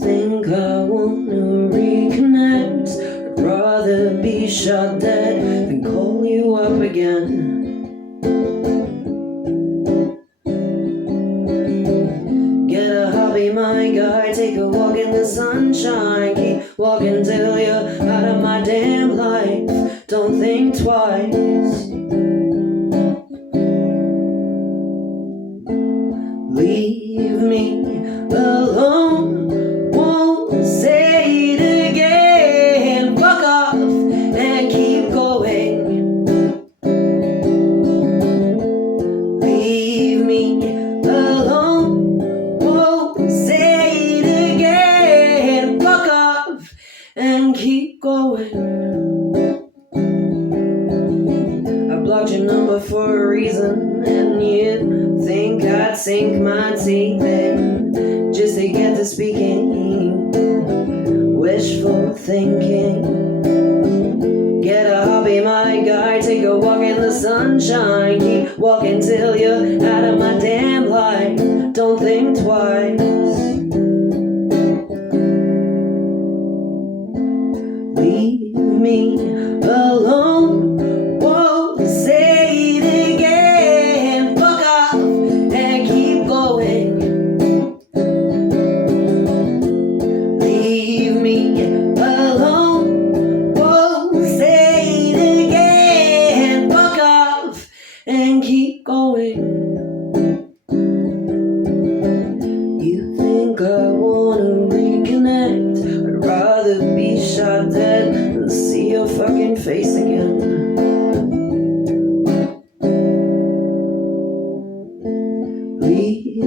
think I wanna reconnect? I'd rather be shot dead than call you up again. Get a hobby, my guy, take a walk in the sunshine. Keep walking till you're out of my damn life. Don't think twice. Leave me alone, won't say it again. Fuck off and keep going. Leave me alone, won't say it again. Fuck off and keep going. I blocked your number for a reason, and you think I'd sink my teeth in just to get to speaking. Wishful thinking. Get a hobby, my guy, take a walk in the sunshine. Keep walking till you're out of my damn life. Don't think twice. Leave me alone, won't say it again. Fuck off and keep going. Leave me alone, won't say it again. Fuck off and keep going. You think I wanna reconnect? I'd rather be shot dead than see your fucking face again. Leave